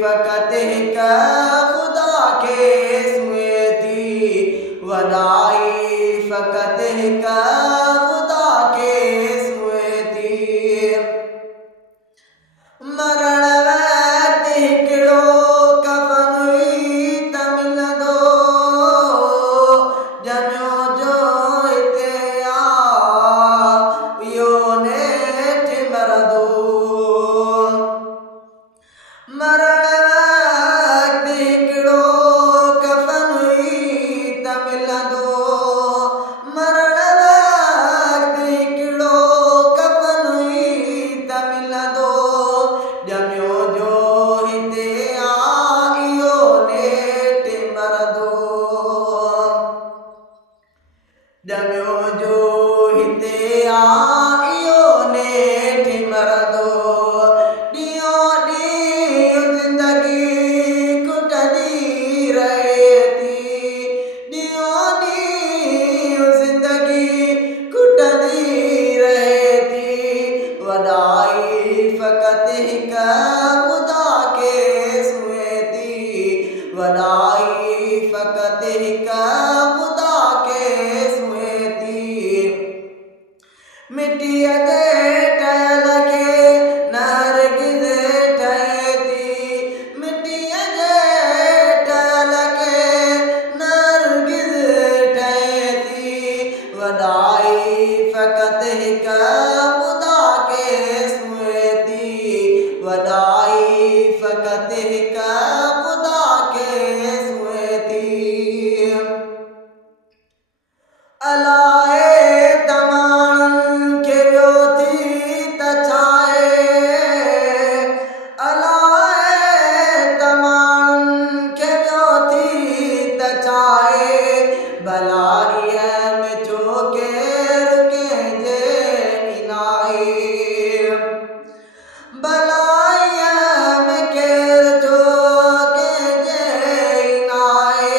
फ़क़त हिक खुदा के सुए थी वदाई फ़क़त हिक खुदा के सुए थी मरण वक़्त हिकिड़ो कफ़न हुई त मिलंदो ॼमियो जो हिते आ इहो नेठि मरंदो मरण वक़्त हिकिड़ो कफ़न हुई त मिलंदो मरण वक़्त हिकिड़ो कफ़न हुई त मिलंदो ॼमियो जो हिते आ इहो नेठि मरंदो ॼमियो जो हिते आ इहो नेठि मरंदो ॾींहों ॾींहुं ज़िंदगी कुटंदी रहे थी ॾींहों ॾींहुं ज़िंदगी कुटंदी रहे थी वॾाई फ़क़त हिक खुदा के सुए थी वॾाई फ़क़त हिक खुदा के सुए थी मिटीअ जे ठहियल खे न हरगिज़ ठहे थी मिटीअ जे ठहियल खे न हरगिज़ ठहे थी वॾाई फ़क़त हिक खुदा के सुए थी वॾाई फ़क़त हिक खुदा के सुए थी अलाए तमामनि खे वियो थी त छाहे अलाए तमामनि खे वियो थी त छाहे भलाईअ में छो केरु कंहिंजे इनाए भलाईअ में केरु छो कंहिंजे इनाए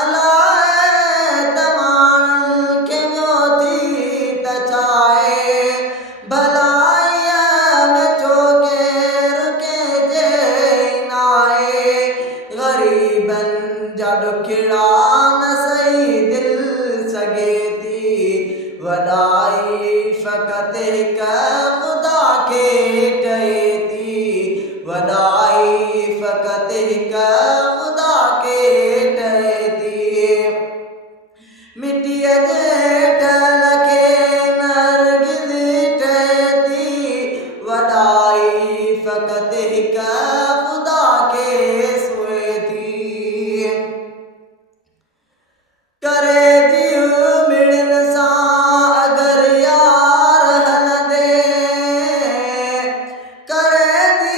अलाए तमामनि खे वियो थी त छाहे भलाईअ में छो केरु कंहिंजे इनाए ग़रीबनि जा ॾुखिड़ा न सही दिलि सघे थी वॾाई फ़क़त हिक खुदा के ठहे थी वॾाई फ़क़त हिक खुदा के ठहे थी मिटीअ जे ठहियल खे न हरगिज़ ठहे थी वॾाई फ़क़त हिक खुदा के सुए थी करे थी मिड़नि सां अगर यार हलंदे करे थी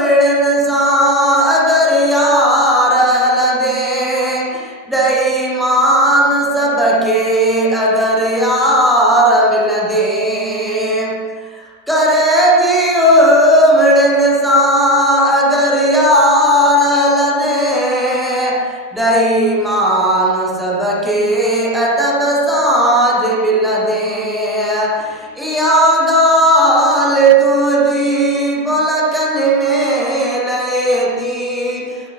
मिड़नि सां अगर यार हलंदे ॾही मान सभ खे अगर यार मिलंदे करे थी मिड़नि सां अगर यार हलंदे ॾही मान सभ खे अदब सां मिलंदे इहा ॻाल्हि तुंहिंजी पलकनि में लहे थी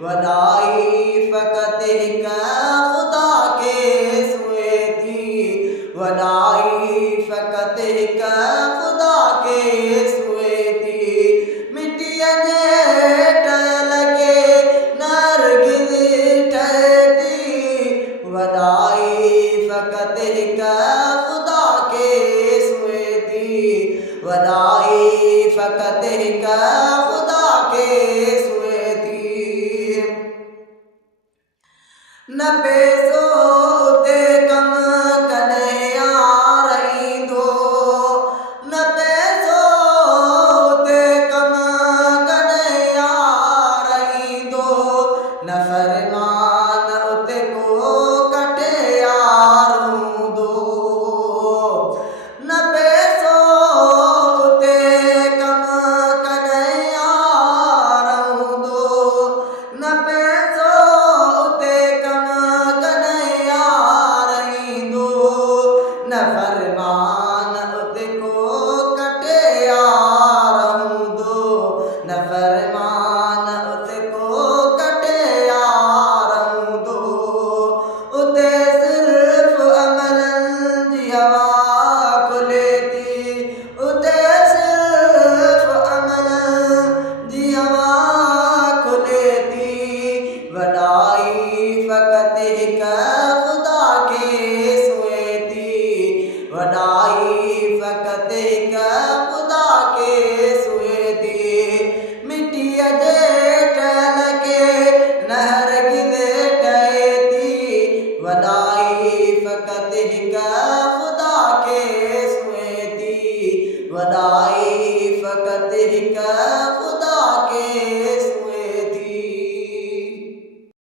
वॾाई फ़क़त हिक खुदा के सुए थी वॾाई फ़क़त हिक खुदा के सुए थी मिटीअ जे ठहियल खे न हरगिज़ ठहे थी वॾाई फ़क़त हिक खुदा के सुए थी वॾाई फ़क़त हिक खुदा के सुए थी न पैसो उते कम कॾहिं यार ईंदो न पैसो उते कम कॾहिं यार ईंदो न फरमान उते को कटे यार हूंदो न पैसो उते कम कॾहिं यार हूंदो न पैसो उते कम कॾहिं वडाई फ़क़त हिक ख़ुदा के सुएती मिट्टी जे ठहियल के नहर गिज़ ठहेती वडाई फ़क़त हिक ख़ुदा के सुएती वडाई